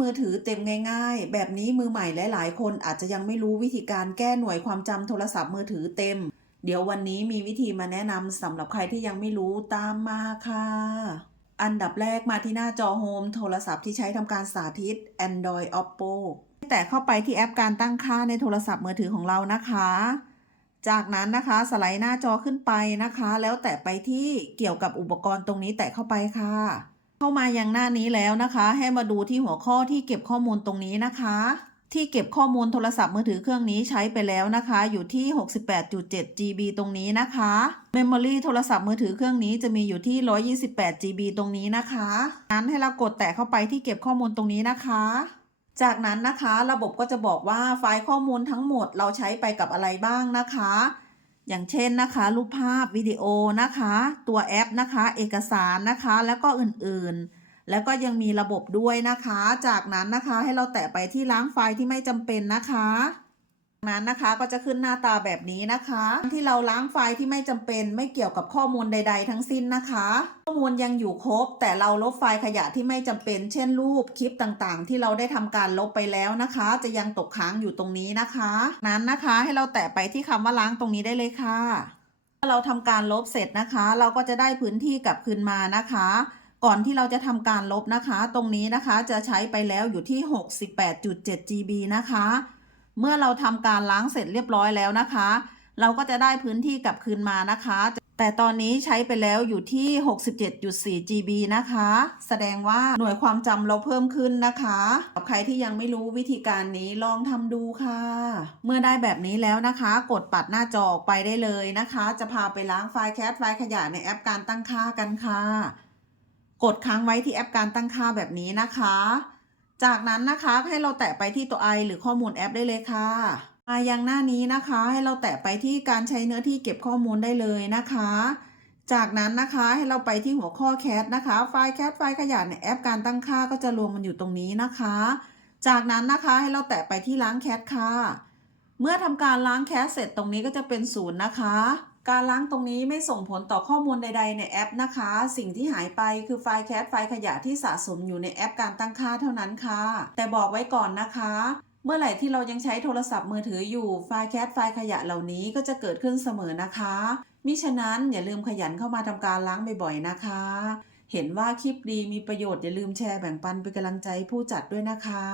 มือถือเต็มง่าย ๆ แบบนี้มือใหม่หลาย ๆ คนอาจจะยังไม่รู้วิธีการแก้หน่วยความจำโทรศัพท์มือถือเต็ม เดี๋ยววันนี้มีวิธีมาแนะนำสำหรับใครที่ยังไม่รู้ตามมาค่ะ อันดับแรกมาที่หน้าจอโฮมโทรศัพท์ที่ใช้ทำการสาธิต Android Oppo แต่เข้าไปที่แอปการตั้งค่าในโทรศัพท์มือถือของเรานะคะ จากนั้นนะคะสไลด์หน้าจอขึ้นไปนะคะ แล้วแตะไปที่เกี่ยวกับอุปกรณ์ตรงนี้แตะเข้าไปค่ะ เข้ามายังหน้านี้แล้วนะคะ ให้มาดูที่หัวข้อที่เก็บข้อมูลตรงนี้นะคะ ที่เก็บข้อมูลโทรศัพท์มือถือเครื่องนี้ใช้ไปแล้วนะคะ อยู่ที่ 68.7 GB ตรงนี้นะคะ Memory โทรศัพท์มือถือเครื่องนี้จะมีอยู่ที่ 128 GB ตรงนี้นะคะนั้นให้เรากดแตะเข้าไปที่เก็บข้อมูลตรงนี้นะคะจากนั้นนะคะ ระบบก็จะบอกว่าไฟล์ข้อมูลทั้งหมดเราใช้ไปกับอะไรบ้างนะคะ อย่างเช่นนะคะรูปภาพวิดีโอนะคะ ตัวแอปนะคะ เอกสารนะคะ แล้วก็อื่นๆ แล้วก็ยังมีระบบด้วยนะคะ จากนั้นนะคะให้เราแตะไปที่ล้างไฟล์ที่ไม่จำเป็นนะคะ นั้นนะคะก็จะขึ้นหน้าตาแบบนี้นะคะ ที่เราล้างไฟล์ที่ไม่จำเป็นไม่เกี่ยวกับข้อมูลใด ๆ ทั้งสิ้นนะคะ ข้อมูลยังอยู่ครบ แต่เราลบไฟล์ขยะที่ไม่จำเป็น เช่นรูปคลิปต่างๆ ที่เราได้ทำการลบไปแล้วนะคะ จะยังตกค้างอยู่ตรงนี้นะคะ นั้นนะคะให้เราแตะไปที่คำว่าล้างตรงนี้ได้เลยค่ะถ้าเราทำการลบเสร็จนะคะ เราก็จะได้พื้นที่กลับคืนมานะคะ ก่อนที่เราจะทำการลบนะคะ ตรงนี้นะคะจะใช้ไปแล้วอยู่ที่ 68.7 GB นะคะ เมื่อเราทำการล้างเสร็จเรียบร้อยแล้วนะคะ เราก็จะได้พื้นที่กลับคืนมานะคะ แต่ตอนนี้ใช้ไปแล้วอยู่ที่ 67.4 GB นะคะ แสดงว่าหน่วยความจำเราเพิ่มขึ้นนะคะใครที่ยังไม่รู้วิธีการนี้ลองทำดูค่ะ เมื่อได้แบบนี้แล้วนะคะ กดปัดหน้าจอออกไปได้เลยนะคะ จะพาไปล้างไฟล์แคสไฟล์ขยะในแอปการตั้งค่ากันค่ะ กดค้างไว้ที่แอปการตั้งค่าแบบนี้นะคะ จากนั้นนะคะให้เราแตะไปที่ตัว i หรือข้อมูลแอปได้เลยค่ะมายังหน้านี้นะคะให้เราแตะไปที่การใช้เนื้อที่เก็บข้อมูลได้เลยนะคะ จากนั้นนะคะให้เราไปที่หัวข้อแคสนะคะ ไฟล์แคสไฟล์ขยะในแอปการตั้งค่าก็จะรวมมันอยู่ตรงนี้นะคะ จากนั้นนะคะให้เราแตะไปที่ล้างแคสค่ะ เมื่อทำการล้างแคสเสร็จตรงนี้ก็จะเป็นศูนย์นะคะ การล้างตรงนี้ไม่ส่งผลต่อข้อมูลใด ๆ ในแอปนะคะ สิ่งที่หายไปคือไฟล์แคสไฟล์ขยะที่สะสมอยู่ในแอปการตั้งค่าเท่านั้นค่ะ แต่บอกไว้ก่อนนะคะ เมื่อไหร่ที่เรายังใช้โทรศัพท์มือถืออยู่ไฟล์แคสไฟล์ขยะเหล่านี้ก็จะเกิดขึ้นเสมอนะคะมิฉะนั้นอย่าลืมขยันเข้ามาทำการล้างบ่อยๆนะคะ เห็นว่าคลิปดีมีประโยชน์อย่าลืมแชร์แบ่งปันเป็นกำลังใจผู้จัดด้วยนะคะ